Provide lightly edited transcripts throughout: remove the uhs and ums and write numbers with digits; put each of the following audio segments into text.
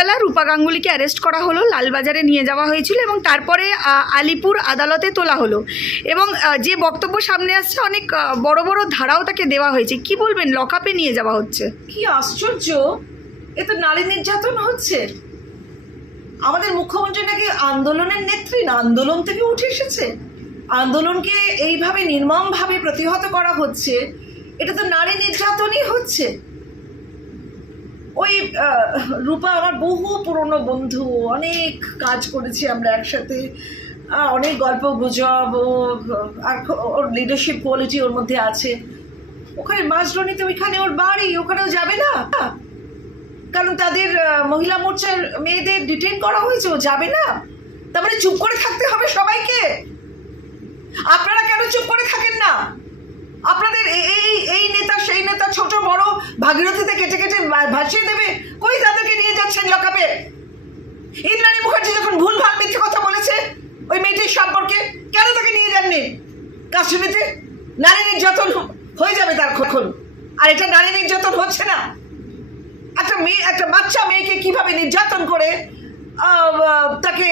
সকালবেলা রূপা গাঙ্গুলিকে অ্যারেস্ট করা হলো, লালবাজারে নিয়ে যাওয়া হয়েছিল এবং তারপরে আলিপুর আদালতে তোলা হলো এবং যে বক্তব্য সামনে আসছে অনেক বড় বড় ধারাও তাকে দেওয়া হয়েছে। কি বলবেন, লকআপে নিয়ে যাওয়া হচ্ছে? কি আশ্চর্য, এ তো নারী নির্যাতন হচ্ছে। আমাদের মুখ্যমন্ত্রী নাকি আন্দোলনের নেত্রী, না আন্দোলন থেকে উঠে এসেছে, আন্দোলনকে এইভাবে নির্মমভাবে প্রতিহত করা হচ্ছে, এটা তো নারী নির্যাতনই হচ্ছে। ওই রূপা আমার বহু পুরনো বন্ধু, অনেক কাজ করেছি আমরা একসাথে, অনেক গল্প গুজব, আর ওর লিডারশিপ কোয়ালিটি ওর মধ্যে আছে। ওখানে মাঝরণিতে ওইখানে ওর বাড়ি, ওখানেও যাবে না কারণ তাদের মহিলা মোর্চার মেয়েদের ডিটেইন করা হয়েছে, ও যাবে না। তার মানে চুপ করে থাকতে হবে সবাইকে? আপনারা কেন চুপ করে থাকেন না? আপনাদের এই নেতা সেই নেতা ছোট বড় ভাগীরথীতে কেটে কেটে ভাসিয়ে দেবে, কই তাদেরকে নিয়ে যাচ্ছেন লকআপে? ইন্দ্রাণী মুখার্জি যখন ভুলভাল মিথ্যে কথা বলেছে ওই মেয়েটির সম্পর্কে, কেন তাকে নিয়ে যাননি কাশ্মীরিতে? নারী নির্যাতন হয়ে যাবে তার কখন, আর এটা নারী নির্যাতন হচ্ছে না? একটা মেয়ে, একটা বাচ্চা মেয়েকে কিভাবে নির্যাতন করে তাকে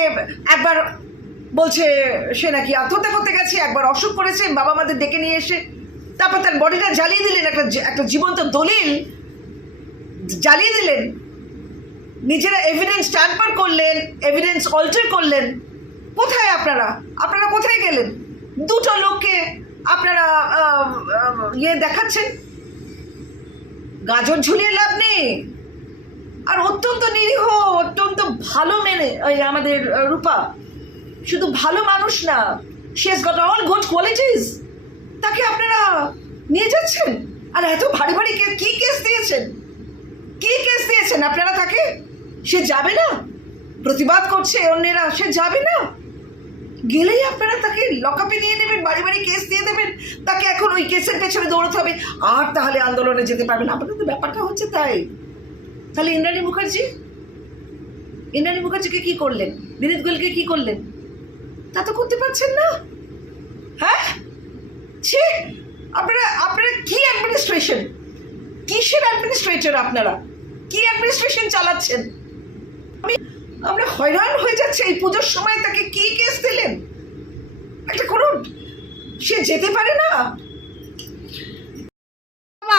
একবার বলছে সে নাকি আত্মহত্যা করতে গেছে, একবার অসুখ করেছে, বাবা মাদের ডেকে নিয়ে এসে তারপর তার বডিটা জ্বালিয়ে দিলেন, একটা জীবন্ত দলিল জ্বালিয়ে দিলেন, নিজেরা এভিডেন্স ট্যাম্পার করলেন, এভিডেন্স অল্টার করলেন। কোথায় আপনারা আপনারা কোথায় গেলেন? দুটো লোককে আপনারা দেখাচ্ছেন, গাজর ঝুলিয়ে লাভ নেই। আর অত্যন্ত নিরীহ, অত্যন্ত ভালো মেয়ে ওই আমাদের রূপা, শুধু ভালো মানুষ না, she has got all good qualities. তাকে আপনারা নিয়ে যাচ্ছেন, আর এত ভারী ভারী কি কেস দিয়েছেন, কি কেস দিয়েছেন আপনারা তাকে? সে যাবে না? প্রতিবাদ করছে অন্যেরা, সে যাবে না? গেলেই আপনারা তাকে লকআপে নিয়ে নেবেন, বাড়ি বাড়ি কেস দিয়ে দেবেন, তাকে এখন ওই কেসের পেছনে দৌড়াতে হবে, আর তাহলে আন্দোলনে যেতে পারবেন। আপনাদের তো ব্যাপারটা হচ্ছে তাই। তাহলে ইন্দ্রাণী মুখার্জিকে কি করলেন? বিনীত গোয়েলকে কি করলেন? তা তো করতে পারছেন না। হ্যাঁ, আপনারা কি অ্যাডমিনিস্ট্রেশন, কিসের অ্যাডমিনিস্ট্রেটর আপনারা? কি অ্যাডমিনিস্ট্রেশন চালাচ্ছেন? আমরা হয়রান হয়ে যাচ্ছে। এই পুজোর সময় তাকে কি কেস দিলেন? একটা করুন, সে যেতে পারে না।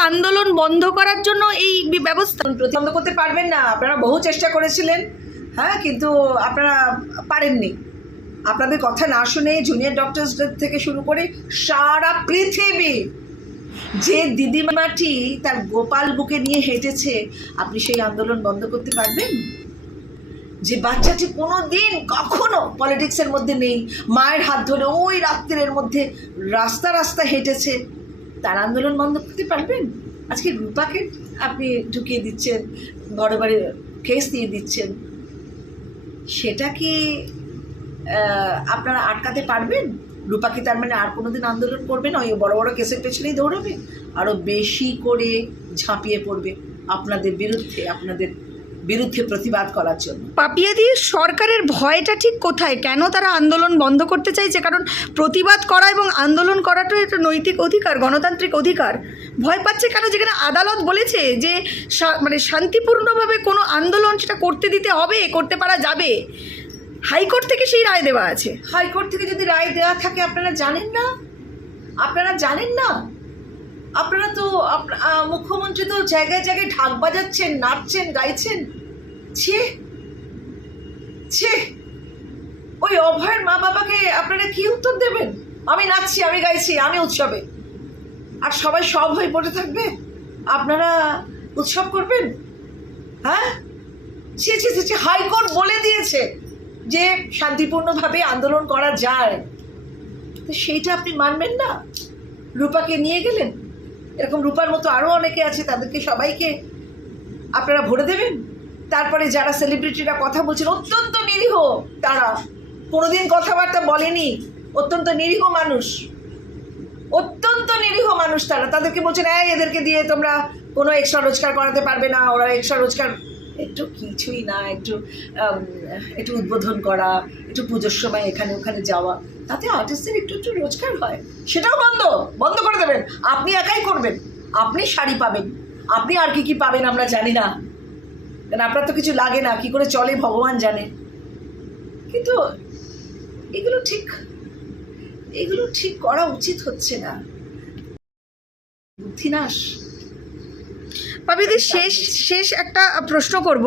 আন্দোলন বন্ধ করার জন্য এই ব্যবস্থা প্রতিবন্ধ করতে পারবেন না। আপনারা বহু চেষ্টা করেছিলেন, হ্যাঁ, কিন্তু আপনারা পারেননি। আপনাদের কথা না শুনে জুনিয়র ডক্টরসদের থেকে শুরু করে সারা পৃথিবী যে দিদিমাটি তার গোপাল বুকে নিয়ে হেঁটেছে, আপনি সেই আন্দোলন বন্ধ করতে পারবেন? যে বাচ্চাটি কোনো দিন কখনো পলিটিক্সের মধ্যে নেই, মায়ের হাত ধরে ওই রাত্রির মধ্যে রাস্তা রাস্তা হেঁটেছে, তার আন্দোলন বন্ধ করতে পারবেন? আজকে রূপাকে আপনি ঢুকিয়ে দিচ্ছেন, বড় বড় কেস দিয়ে দিচ্ছেন, সেটা কি আপনারা আটকাতে পারবেন? রূপাকে তার মানে আর কোনোদিন আন্দোলন করবে না, ওই বড় বড় কেসের পেছনেই দৌড়াবে, আরও বেশি করে ঝাঁপিয়ে পড়বে আপনাদের বিরুদ্ধে প্রতিবাদ করার জন্য। পাপিয়াদি, সরকারের ভয়টা ঠিক কোথায়? কেন তারা আন্দোলন বন্ধ করতে চাইছে? কারণ প্রতিবাদ করা এবং আন্দোলন করাটা একটা নৈতিক অধিকার, গণতান্ত্রিক অধিকার। ভয় পাচ্ছে কেন? যেখানে আদালত বলেছে যে মানে শান্তিপূর্ণভাবে কোনো আন্দোলন সেটা করতে দিতে হবে, করতে পারা যাবে। হাইকোর্ট থেকে সেই রায় দেওয়া আছে। হাইকোর্ট থেকে যদি রায় দেওয়া থাকে আপনারা জানেন না? আপনারা তো মুখ্যমন্ত্রী তো জায়গায় জায়গায় ঢাক বাজাচ্ছেন, নাচছেন, গাইছেন। ওই অভয়ের মা বাবাকে আপনারা কি উত্তর দেবেন? আমি নাচছি, আমি গাইছি, আমি উৎসবে, আর সবাই সব হয়ে পড়ে থাকবে, আপনারা উৎসব করবেন? হ্যাঁ, হাইকোর্ট বলে দিয়েছে যে শান্তিপূর্ণভাবে আন্দোলন করা যায়, তো সেইটা আপনি মানবেন না? রূপাকে নিয়ে গেলেন, এরকম রূপার মতো আরও অনেকে আছে, তাদেরকে সবাইকে আপনারা ভরে দেবেন। তারপরে যারা সেলিব্রিটিরা কথা বলছেন, অত্যন্ত নিরীহ, তারা কোনোদিন কথাবার্তা বলেনি, অত্যন্ত নিরীহ মানুষ তারা, তাদেরকে বলছেন এদেরকে দিয়ে তোমরা কোনো এক্সট্রা রোজগার করাতে পারবে না, ওরা এক্সট্রা রোজগার একটু কিছুই না, একটু উদ্বোধন করা, একটু পুজোর সময় এখানে ওখানে যাওয়া, তাতে আর্টিস্টদের একটু রোজগার হয়, সেটাও বন্ধ করে দেবেন। আপনি একাই করবেন, আপনি শাড়ি পাবেন, আপনি আর কি পাবেন আমরা জানি না, কারণ আপনার তো কিছু লাগে না, কি করে চলে ভগবান জানে। কিন্তু এগুলো ঠিক করা উচিত হচ্ছে না। বুদ্ধিনাশ। পাপিদি শেষ একটা প্রশ্ন করব।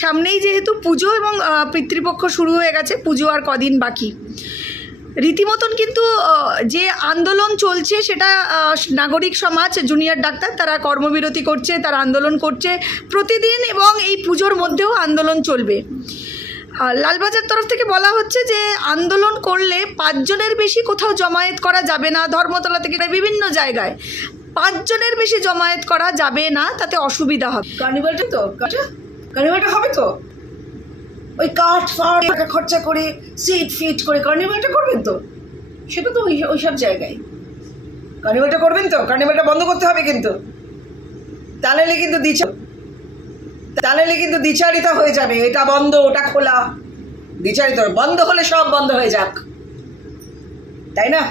সামনেই যেহেতু পুজো এবং পিতৃপক্ষ শুরু হয়ে গেছে, পুজো আর কদিন বাকি, রীতিমতন কিন্তু যে আন্দোলন চলছে সেটা নাগরিক সমাজ, জুনিয়র ডাক্তার তারা কর্মবিরতি করছে, তারা আন্দোলন করছে প্রতিদিন, এবং এই পুজোর মধ্যেও আন্দোলন চলবে। লালবাজার তরফ থেকে বলা হচ্ছে যে আন্দোলন করলে 5 জনের বেশি কোথাও জমায়েত করা যাবে না, ধর্মতলা থেকে বিভিন্ন জায়গায় 5 জনের বেশি জমায়েত করা যাবে না, তাতে অসুবিধা হবে। কার্নিভালটা হবে তো, ওই কাঠ ফাট টাকা খরচা করে সিট ফিট করে কার্নিভালটা করবেন তো, সেটা তো ওই সব জায়গায় কার্নিভালটা করবেন তো। কার্নিভালটা বন্ধ করতে হবে কিন্তু, তাহলে কিন্তু দ্বিচারিতা হয়ে যাবে। এটা বন্ধ ওটা খোলা, দ্বিচারিতা বন্ধ হলে সব বন্ধ হয়ে যাক, তাই না?